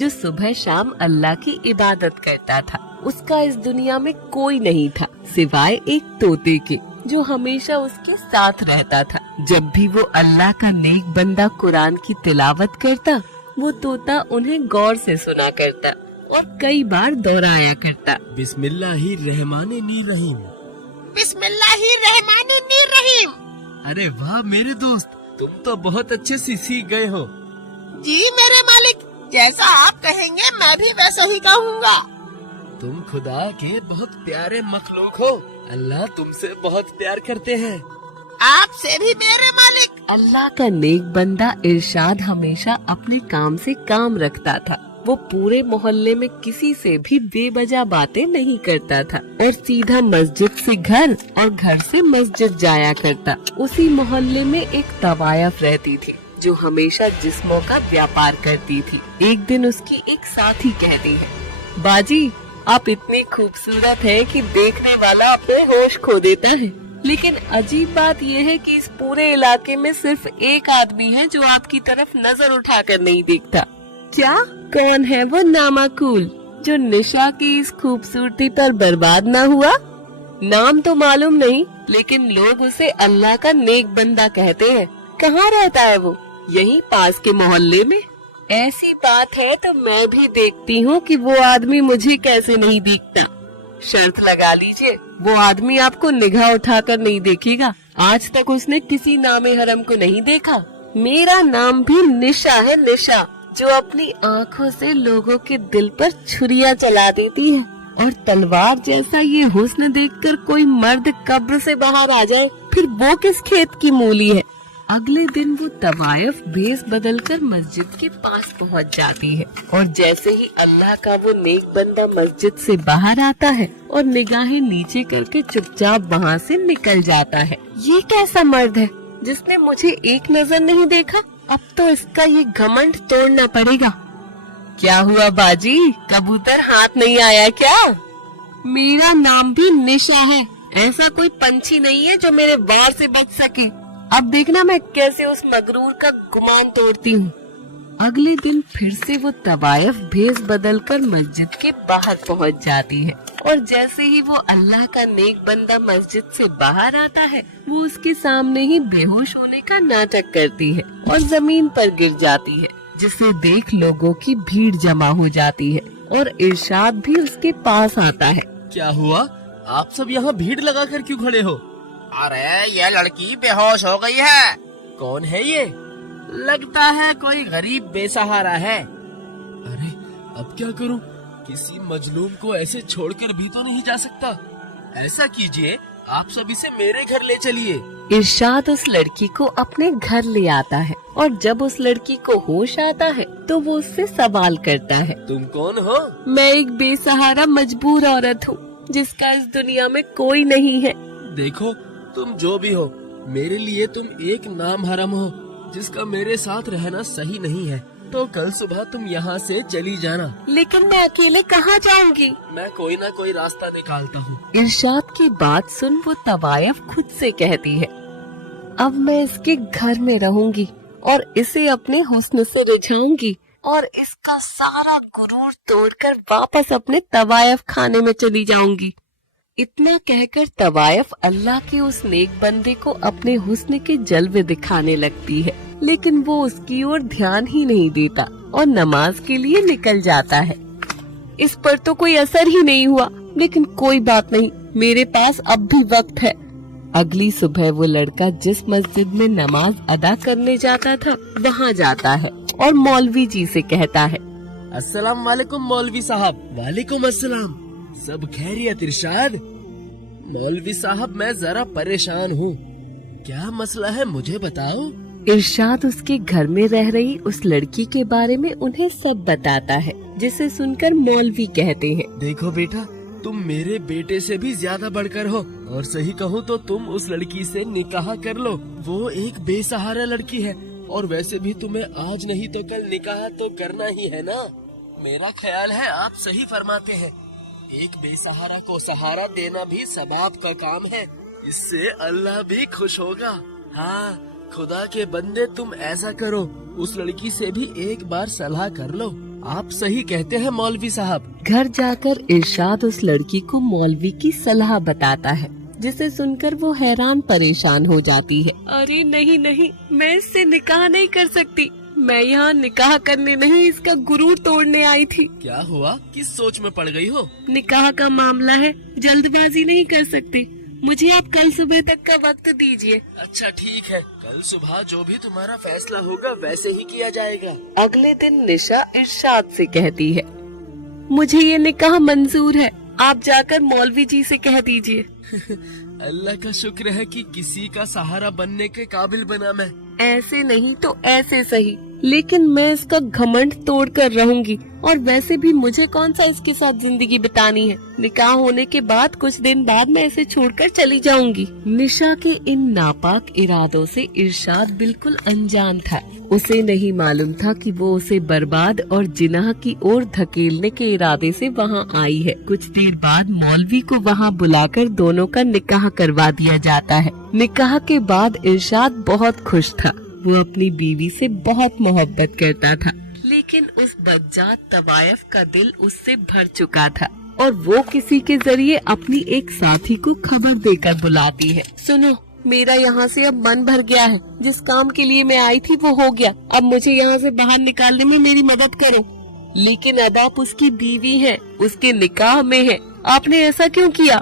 जो सुबह शाम अल्लाह की इबादत करता था। उसका इस दुनिया में कोई नहीं था सिवाय एक तोते के, जो हमेशा उसके साथ रहता था। जब भी वो अल्लाह का नेक बंदा कुरान की तिलावत करता, वो तोता उन्हें गौर से सुना करता और कई बार दोहराया करता, बिस्मिल्लाहिर्रहमानिर्रहीम, बिस्मिल्लाहिर्रहमानिर्रहीम। अरे वाह मेरे दोस्त, तुम तो बहुत अच्छे से सीख गए हो। जी मेरे मालिक, जैसा आप कहेंगे मैं भी वैसा ही कहूँगा। तुम खुदा के बहुत प्यारे मखलूक हो। अल्लाह तुमसे बहुत प्यार करते हैं। आपसे भी मेरे मालिक। अल्लाह का नेक बंदा इरशाद हमेशा अपने काम से काम रखता था। वो पूरे मोहल्ले में किसी से भी बेवजह बातें नहीं करता था और सीधा मस्जिद से घर और घर से मस्जिद जाया करता। उसी मोहल्ले में एक तवायफ रहती थी जो हमेशा जिस्मों का व्यापार करती थी। एक दिन उसकी एक साथी कहती है, बाजी आप इतनी खूबसूरत हैं कि देखने वाला अपने होश खो देता है। लेकिन अजीब बात यह है कि इस पूरे इलाके में सिर्फ एक आदमी है जो आपकी तरफ नजर उठाकर नहीं देखता। क्या? कौन है वो नामाकूल जो निशा की इस खूबसूरती पर बर्बाद ना हुआ? नाम तो मालूम नहीं, लेकिन लोग उसे अल्लाह का नेक बंदा कहते हैं। कहाँ रहता है वो? यहीं पास के मोहल्ले में। ऐसी बात है तो मैं भी देखती हूँ कि वो आदमी मुझे कैसे नहीं दिखता। शर्त लगा लीजिए, वो आदमी आपको निगाह उठाकर नहीं देखेगा। आज तक उसने किसी नामे हरम को नहीं देखा। मेरा नाम भी निशा है, निशा, जो अपनी आँखों से लोगों के दिल पर छुरियां चला देती है। और तलवार जैसा ये हुस्न देखकर कोई मर्द कब्र से बाहर आ जाए, फिर वो किस खेत की मूली है। अगले दिन वो तवायफ भेस बदलकर मस्जिद के पास पहुंच जाती है और जैसे ही अल्लाह का वो नेक बंदा मस्जिद से बाहर आता है और निगाहें नीचे करके चुपचाप वहाँ से निकल जाता है। ये कैसा मर्द है जिसने मुझे एक नजर नहीं देखा? अब तो इसका ये घमंड तोड़ना पड़ेगा। क्या हुआ बाजी, कबूतर हाथ नहीं आया क्या? मेरा नाम भी निशा है। ऐसा कोई पंछी नहीं है जो मेरे वार से बच सके। अब देखना मैं कैसे उस मगरूर का गुमान तोड़ती हूँ। अगले दिन फिर से वो तवायफ भेस बदलकर मस्जिद के बाहर पहुँच जाती है और जैसे ही वो अल्लाह का नेक बंदा मस्जिद से बाहर आता है, वो उसके सामने ही बेहोश होने का नाटक करती है और जमीन पर गिर जाती है, जिसे देख लोगों की भीड़ जमा हो जाती है और इरशाद भी उसके पास आता है। क्या हुआ? आप सब यहाँ भीड़ लगाकर क्यों खड़े हो? अरे ये लड़की बेहोश हो गई है। कौन है ये? लगता है कोई गरीब बेसहारा है। अरे अब क्या करूं? किसी मजलूम को ऐसे छोड़कर भी तो नहीं जा सकता। ऐसा कीजिए, आप सब इसे मेरे घर ले चलिए। इरशाद उस लड़की को अपने घर ले आता है और जब उस लड़की को होश आता है तो वो उससे सवाल करता है, तुम कौन हो? मैं एक बेसहारा मजबूर औरत हूँ जिसका इस दुनिया में कोई नहीं है। देखो, तुम जो भी हो, मेरे लिए तुम एक नाम हरम हो जिसका मेरे साथ रहना सही नहीं है। तो कल सुबह तुम यहाँ से चली जाना। लेकिन मैं अकेले कहाँ जाऊंगी? मैं कोई ना कोई रास्ता निकालता हूँ। इरशाद की बात सुन वो तवायफ खुद से कहती है, अब मैं इसके घर में रहूंगी और इसे अपने हुस्न से रिझाऊंगी और इसका सारा गुरूर तोड़कर वापस अपने तवायफ खाने में चली जाऊंगी। इतना कहकर तवायफ अल्लाह के उस नेक बंदे को अपने हुस्न के जलवे दिखाने लगती है, लेकिन वो उसकी ओर ध्यान ही नहीं देता और नमाज के लिए निकल जाता है। इस पर तो कोई असर ही नहीं हुआ, लेकिन कोई बात नहीं, मेरे पास अब भी वक्त है। अगली सुबह वो लड़का जिस मस्जिद में नमाज अदा करने जाता था वहाँ जाता है और मौलवी जी से कहता है, अस्सलाम वालेकुम मौलवी साहब। वालेकुम अस्सलाम। सब खैरियत इरशाद? मौलवी साहब, मैं जरा परेशान हूँ। क्या मसला है, मुझे बताओ। इरशाद उसके घर में रह रही उस लड़की के बारे में उन्हें सब बताता है, जिसे सुनकर मौलवी कहते हैं, देखो बेटा, तुम मेरे बेटे से भी ज्यादा बढ़कर हो और सही कहूँ तो तुम उस लड़की से निकाह कर लो। वो एक बेसहारा लड़की है और वैसे भी तुम्हें आज नहीं तो कल निकाह तो करना ही है ना। मेरा ख्याल है आप सही फरमाते हैं। एक बेसहारा को सहारा देना भी सवाब का काम है, इससे अल्लाह भी खुश होगा। हाँ, खुदा के बंदे, तुम ऐसा करो, उस लड़की से भी एक बार सलाह कर लो। आप सही कहते हैं मौलवी साहब। घर जाकर इरशाद उस लड़की को मौलवी की सलाह बताता है, जिसे सुनकर वो हैरान परेशान हो जाती है। अरे नहीं नहीं, मैं इससे निकाह नहीं कर सकती। मैं यहाँ निकाह करने नहीं, इसका गुरूर तोड़ने आई थी। क्या हुआ, किस सोच में पड़ गई हो? निकाह का मामला है, जल्दबाजी नहीं कर सकती। मुझे आप कल सुबह तक का वक्त दीजिए। अच्छा ठीक है, कल सुबह जो भी तुम्हारा फैसला होगा वैसे ही किया जाएगा। अगले दिन निशा इरशाद से कहती है, मुझे ये निकाह मंजूर है, आप जाकर मौलवी जी से कह दीजिए। अल्लाह का शुक्र है कि किसी का सहारा बनने के काबिल बना मैं। ऐसे नहीं तो ऐसे सही, लेकिन मैं इसका घमंड तोड़ कर रहूंगी, और वैसे भी मुझे कौन सा इसके साथ जिंदगी बितानी है। निकाह होने के बाद कुछ दिन बाद मैं इसे छोड़कर चली जाऊंगी। निशा के इन नापाक इरादों से इरशाद बिल्कुल अनजान था। उसे नहीं मालूम था कि वो उसे बर्बाद और जिनाह की ओर धकेलने के इरादे से वहाँ आई है। कुछ देर बाद मौलवी को वहाँ बुलाकर दोनों का निकाह करवा दिया जाता है। निकाह के बाद इरशाद बहुत खुश था। वो अपनी बीवी से बहुत मोहब्बत करता था, लेकिन उस बज्जात तवायफ का दिल उससे भर चुका था, और वो किसी के जरिए अपनी एक साथी को खबर देकर बुलाती है। सुनो, मेरा यहाँ से अब मन भर गया है। जिस काम के लिए मैं आई थी वो हो गया। अब मुझे यहाँ से बाहर निकालने में मेरी मदद करो। लेकिन अब आप उसकी बीवी हैं, उसके निकाह में हैं। आपने ऐसा क्यों किया?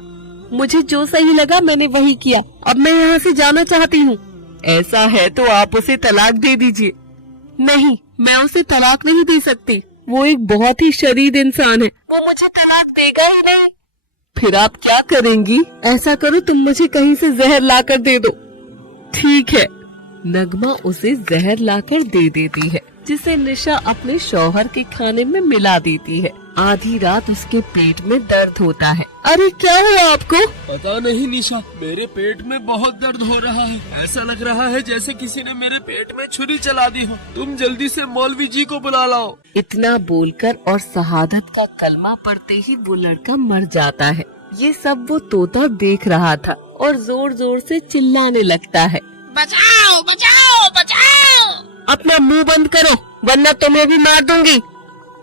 मुझे जो सही लगा मैंने वही किया। अब मैं यहाँ से जाना चाहती हूँ। ऐसा है तो आप उसे तलाक दे दीजिए। नहीं, मैं उसे तलाक नहीं दे सकती। वो एक बहुत ही शरीद इंसान है, वो मुझे तलाक देगा ही नहीं। फिर आप क्या करेंगी? ऐसा करो, तुम मुझे कहीं से जहर लाकर दे दो। ठीक है। नगमा उसे जहर लाकर दे देती है, जिसे निशा अपने शौहर के खाने में मिला देती है। आधी रात उसके पेट में दर्द होता है। अरे क्या हुआ आपको? पता नहीं निशा, मेरे पेट में बहुत दर्द हो रहा है। ऐसा लग रहा है जैसे किसी ने मेरे पेट में छुरी चला दी हो। तुम जल्दी से मौलवी जी को बुला लाओ। इतना बोलकर और शहादत का कलमा पढ़ते ही वो लड़का मर जाता है। ये सब वो तोता देख रहा था और जोर जोर से चिल्लाने लगता है, बचाओ बचाओ बचाओ। अपना मुंह बंद करो वरना तुम्हें भी मार दूंगी।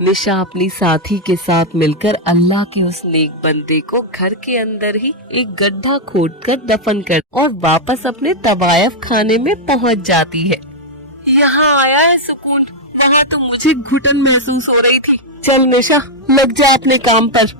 निशा अपनी साथी के साथ मिलकर अल्लाह के उस नेक बंदे को घर के अंदर ही एक गड्ढा खोदकर दफन कर और वापस अपने तवायफ खाने में पहुंच जाती है। यहाँ आया है सुकून, लगा तो मुझे घुटन महसूस हो रही थी। चल निशा, लग जा अपने काम पर।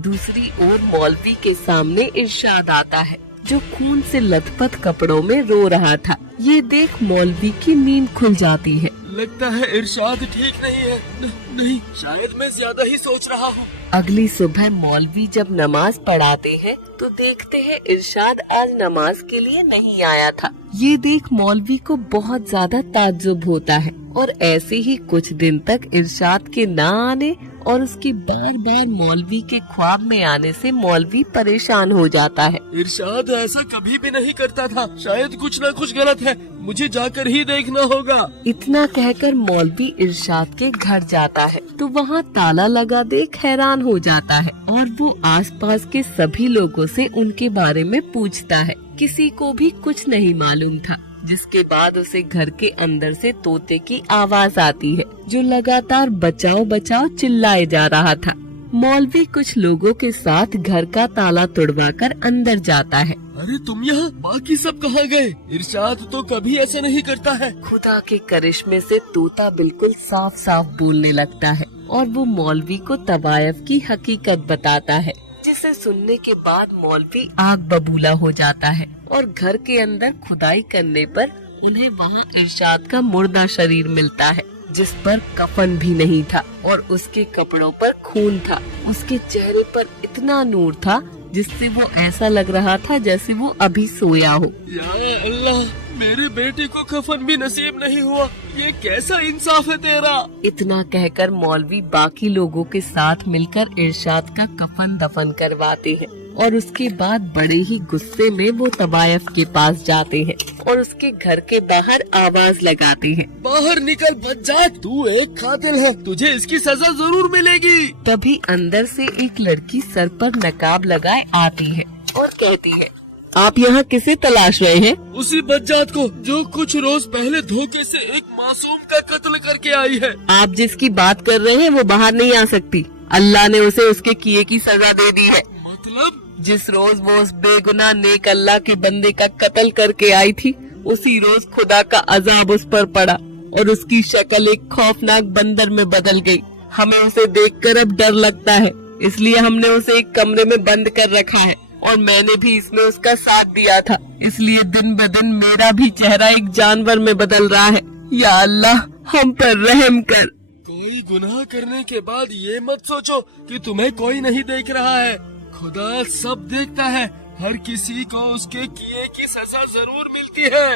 दूसरी ओर मौलवी के सामने इरशाद आता है, जो खून से लथपथ कपड़ों में रो रहा था। ये देख मौलवी की नींद खुल जाती है। लगता है इरशाद ठीक नहीं है। नहीं, शायद मैं ज्यादा ही सोच रहा हूँ। अगली सुबह मौलवी जब नमाज पढ़ाते हैं तो देखते हैं इरशाद आज नमाज के लिए नहीं आया था। ये देख मौलवी को बहुत ज्यादा ताज्जुब होता है, और ऐसे ही कुछ दिन तक इरशाद के ना आने और उसके बार बार मौलवी के ख्वाब में आने से मौलवी परेशान हो जाता है। इरशाद ऐसा कभी भी नहीं करता था, शायद कुछ न कुछ गलत है, मुझे जाकर ही देखना होगा। इतना कहकर मौलवी इरशाद के घर जाता है तो वहाँ ताला लगा देख हैरान हो जाता है, और वो आसपास के सभी लोगों से उनके बारे में पूछता है। किसी को भी कुछ नहीं मालूम था, जिसके बाद उसे घर के अंदर से तोते की आवाज आती है, जो लगातार बचाओ बचाओ चिल्लाए जा रहा था। मौलवी कुछ लोगों के साथ घर का ताला तोड़वाकर अंदर जाता है। अरे तुम यहाँ, बाकी सब कहाँ गए? इरशाद तो कभी ऐसा नहीं करता है। खुदा के करिश्मे से तोता बिल्कुल साफ साफ बोलने लगता है, और वो मौलवी को तवायफ की हकीकत बताता है, जिसे सुनने के बाद मौलवी आग बबूला हो जाता है, और घर के अंदर खुदाई करने पर उन्हें वहाँ इरशाद का मुर्दा शरीर मिलता है, जिस पर कफन भी नहीं था और उसके कपड़ों पर खून था। उसके चेहरे पर इतना नूर था जिससे वो ऐसा लग रहा था जैसे वो अभी सोया हो। या अल्लाह, मेरे बेटे को कफन भी नसीब नहीं हुआ, ये कैसा इंसाफ है तेरा। इतना कहकर मौलवी बाकी लोगों के साथ मिलकर इरशाद का कफन दफन करवाते हैं, और उसके बाद बड़े ही गुस्से में वो तवायफ के पास जाते हैं और उसके घर के बाहर आवाज लगाते हैं, बाहर निकल बज्जात, तू एक कातिल है, तुझे इसकी सजा जरूर मिलेगी। तभी अंदर से एक लड़की सर पर नकाब लगाए आती है और कहती है, आप यहाँ किसे तलाश रहे हैं? उसी बज्जात को जो कुछ रोज पहले धोखे से एक मासूम का कत्ल करके आई है। आप जिसकी बात कर रहे हैं वो बाहर नहीं आ सकती। अल्लाह ने उसे उसके किए की सजा दे दी है। मतलब? जिस रोज वो उस बेगुनाह नेक अल्लाह के बंदे का कत्ल करके आई थी, उसी रोज खुदा का अजाब उस पर पड़ा और उसकी शक्ल एक खौफनाक बंदर में बदल गई। हमें उसे देखकर अब डर लगता है, इसलिए हमने उसे एक कमरे में बंद कर रखा है और मैंने भी इसमें उसका साथ दिया था। इसलिए दिन ब दिन मेरा भी चेहरा एक जानवर में बदल रहा है। या अल्लाह, हम पर रहम कर। कोई गुनाह करने के बाद ये मत सोचो कि तुम्हें कोई नहीं देख रहा है। खुदा सब देखता है। हर किसी को उसके किए की सजा जरूर मिलती है।